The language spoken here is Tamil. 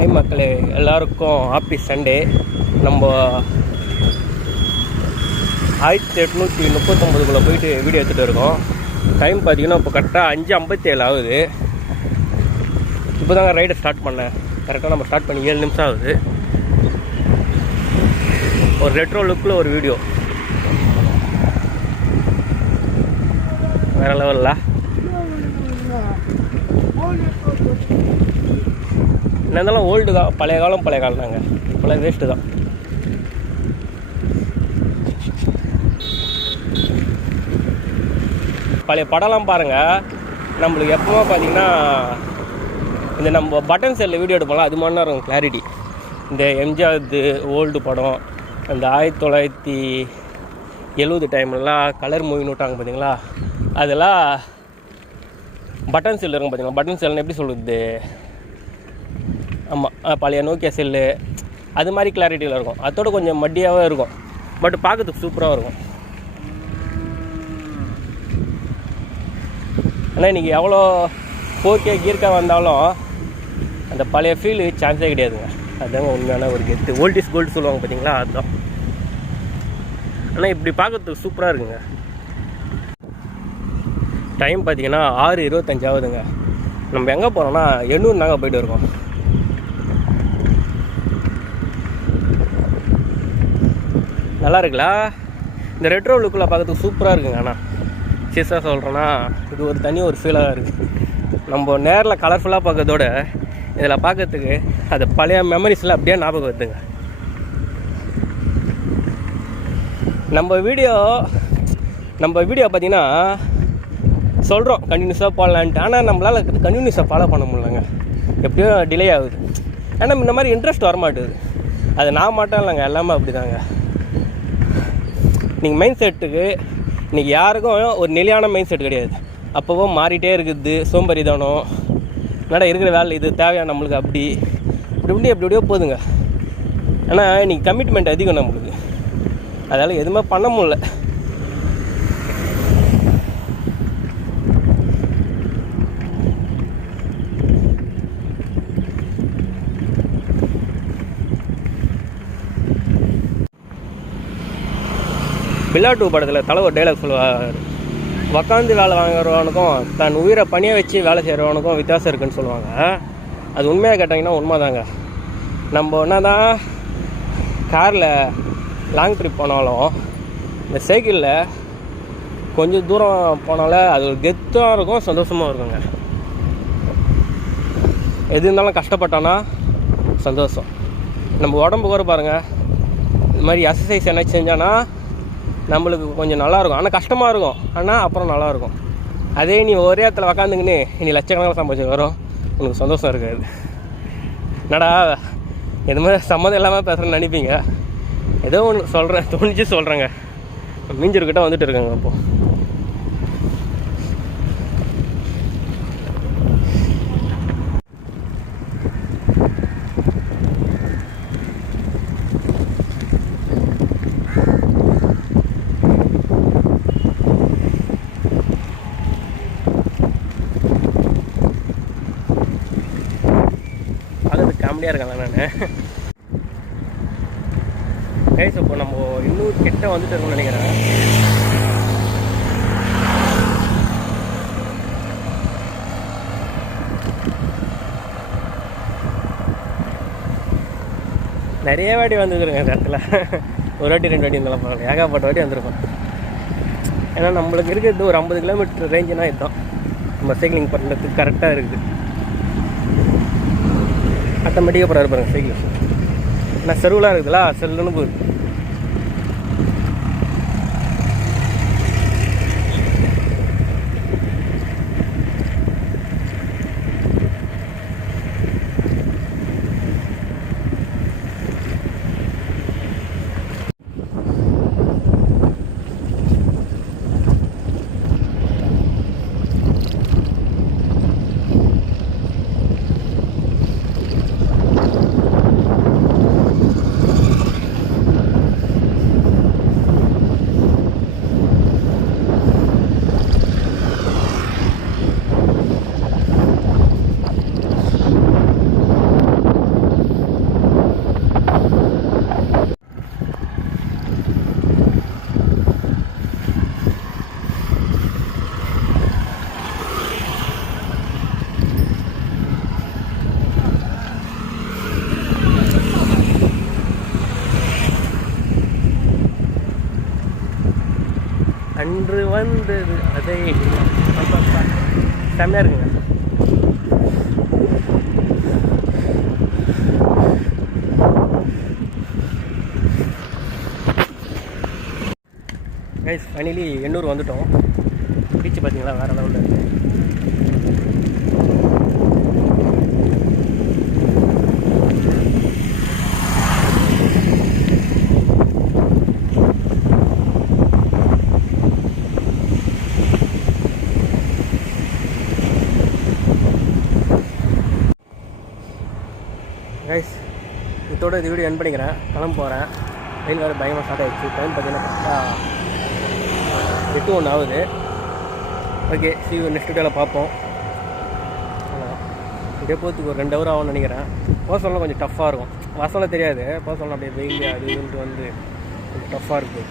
ஹை மக்களே, எல்லாருக்கும் ஹாப்பி சண்டே. நம்ம 1839 போயிட்டு வீடியோ எடுத்துகிட்டு இருக்கோம். டைம் பார்த்தீங்கன்னா இப்போ கரெக்டாக 5:57 ஆகுது. இப்போ தாங்க ரைடை ஸ்டார்ட் பண்ணேன். கரெக்டாக நம்ம ஸ்டார்ட் பண்ணி 7 நிமிஷம் ஆகுது. ஒரு ரெட்ரோ லுக்கில் ஒரு வீடியோ வேறு லெவலில். என்ன இருந்தாலும் ஓல்டு தான், பழைய காலம் தாங்க, பழைய வேஸ்ட்டு தான். பழைய படம்லாம் பாருங்கள். நம்மளுக்கு எப்போவும் பார்த்தீங்கன்னா இந்த நம்ம பட்டன் செல்லில் வீடியோ எடுப்போம்ல, அது மாதிரி இருக்கும் கிளாரிட்டி. இந்த எம்ஜிஆர்து ஓல்டு படம், அந்த 1970 டைம்லலாம் கலர் மூவி நோட்டாங்க பார்த்தீங்களா, அதெல்லாம் பட்டன் செல் இருக்கும் பார்த்தீங்களா. பட்டன் செல்னு எப்படி சொல்கிறது, ஆமாம், பழைய நோக்கியா செல்லு அது மாதிரி கிளாரிட்டியில் இருக்கும். அதோட கொஞ்சம் மட்டியாகவே இருக்கும், பட் பார்க்கறதுக்கு சூப்பராக இருக்கும். ஆனால் இன்றைக்கி எவ்வளோ 4K கீர்க்காக வந்தாலும் அந்த பழைய ஃபீல் சான்ஸே கிடையாதுங்க. அதுதாங்க உண்மையான ஒரு கெத்து. ஓல்ட் இஸ் கோல்டு சொல்லுவாங்க பார்த்தீங்களா, அதுதான். ஆனால் இப்படி பார்க்கறதுக்கு சூப்பராக இருக்குங்க. டைம் பார்த்தீங்கன்னா 6:25 ஆகுதுங்க. நம்ம எங்கே போகிறோம்னா எண்ணூர் நாங்கள் போய்ட்டு இருக்கோம். நல்லா இருக்குல்ல, இந்த ரெட்ரோ லுக்கில் பார்க்கறதுக்கு சூப்பராக இருக்குங்க. ஆனால் சீஸாக சொல்கிறேன்னா இது ஒரு தனி ஒரு ஃபீலாக தான் இருக்குது. நம்ம நேரில் கலர்ஃபுல்லாக பார்க்கறதோட இதில் பார்க்கறதுக்கு அது பழைய மெமரிஸ்லாம் அப்படியே ஞாபகம் வருதுங்க. நம்ம வீடியோ பார்த்திங்கன்னா சொல்கிறோம் கண்டினியூஸாக போடலான்ட்டு, ஆனால் நம்மளால் கண்டினியூஸாக ஃபாலோ பண்ண முடியலங்க. எப்படியோ டிலே ஆகுது. ஏன்னா இந்த மாதிரி இன்ட்ரெஸ்ட் வரமாட்டுது. அது நான் மட்டும் இல்லைங்க, எல்லாமே அப்படி தாங்க. நீங்கள் மைண்ட் செட்டுக்கு இன்றைக்கி யாருக்கும் ஒரு நிலையான மைண்ட் செட் கிடையாது. அப்போவோ மாறிட்டே இருக்குது. சோம்பேறிதானம், என்னடா இருக்கிற வேலை இது தேவையான நம்மளுக்கு, அப்படி எப்படியோ போகுதுங்க. ஆனால் இன்றைக்கி கமிட்மெண்ட் அதிகம் நம்மளுக்கு, அதால் எதுவுமே பண்ண முடியல. பில்லா 2 படத்தில் தலை ஒரு டைலாக் சொல்லுவார், உக்காந்து வேலை வாங்குறவனுக்கும் தன் உயிரை பணியை வச்சு வேலை செய்கிறவனுக்கும் வித்தியாசம் இருக்குதுன்னு சொல்லுவாங்க. அது உண்மையாக கேட்டாங்கன்னா உண்மை தாங்க. நம்ம என்ன தான் காரில் லாங் ட்ரிப் போனாலும் இந்த சைக்கிளில் கொஞ்சம் தூரம் போனாலே அது ஒரு கெத்தாக இருக்கும், சந்தோஷமாக இருக்குங்க. எது இருந்தாலும் கஷ்டப்பட்டோன்னா சந்தோஷம். நம்ம உடம்பு கூட பாருங்கள், இது மாதிரி எக்ஸசைஸ் என்ன செஞ்சோன்னா நம்மளுக்கு கொஞ்சம் நல்லாயிருக்கும். ஆனால் கஷ்டமாக இருக்கும், ஆனால் அப்புறம் நல்லாயிருக்கும். அதே நீ ஒரே இடத்துல உக்காந்துக்கின்னு நீ லட்சக்கணக்கில் சம்பாதிச்சு வரும், உனக்கு சந்தோஷம் இருக்காது. என்னடா எதுவுமே சம்மந்தம் இல்லாமல் பேசுகிறேன்னு நினைப்பீங்க. ஏதோ ஒன்று சொல்கிறேன், தோணிச்சு சொல்கிறேங்க. மீஞ்சூர்கிட்ட வந்துட்டு இருக்காங்க. அப்போது காமெடியாக இருக்காங்க. நான் கைஸ் இப்போ நம்ம இன்னும் கிட்ட வந்துட்டு இருக்கோம்னு நினைக்கிறேன். நிறைய வாட்டி வந்துருக்குறேங்க இந்த இடத்துல. ஒரு வாட்டி 2 வாட்டி இருந்தாலும் பரவாயில்ல, ஏகப்பட்ட வாட்டி வந்திருக்கோம். ஏன்னா நம்மளுக்கு இருக்கிறது ஒரு 50 கிலோமீட்டர் ரேஞ்சுனா இதுதான் நம்ம சைக்கிளிங் பண்ணுறதுக்கு கரெக்டாக இருக்குது. ஆட்டோமேட்டிக்காக போகிறாரு பாருங்க சைக்கிள். ஏன்னா செருவலாக இருக்குதுல்ல, செல்லுன்னு போகுது. அன்று வந்தது அதே செம்மையாக இருக்குங்க. கைஸ் ஃபைனலி எண்ணூர் வந்துட்டோம். பீச்சு பார்த்தீங்களா வேறு லெவலில் இருக்குது. கைஸ் இதோட இந்த வீடியோ என் பண்ணிக்கிறேன். கிளம்ப போகிறேன். வெயில் வேறு பயமாக ஸ்டார்ட் ஆகிடுச்சு. டைம் பார்த்தீங்கன்னா கரெக்டாக 8:01 ஆகுது. ஓகே சி நெக்ஸ்ட் வீடியோவில் பார்ப்போம். இதே போகிறதுக்கு ஒரு 2 ஹவர் ஆகும்னு நினைக்கிறேன். போக சொல்லலாம் கொஞ்சம் டஃப்பாக இருக்கும். வசலாம் தெரியாது. போக சொல்லலாம் அப்படியே வெயில் அது இதுன்ட்டு வந்து கொஞ்சம் டஃப்பாக இருக்குது.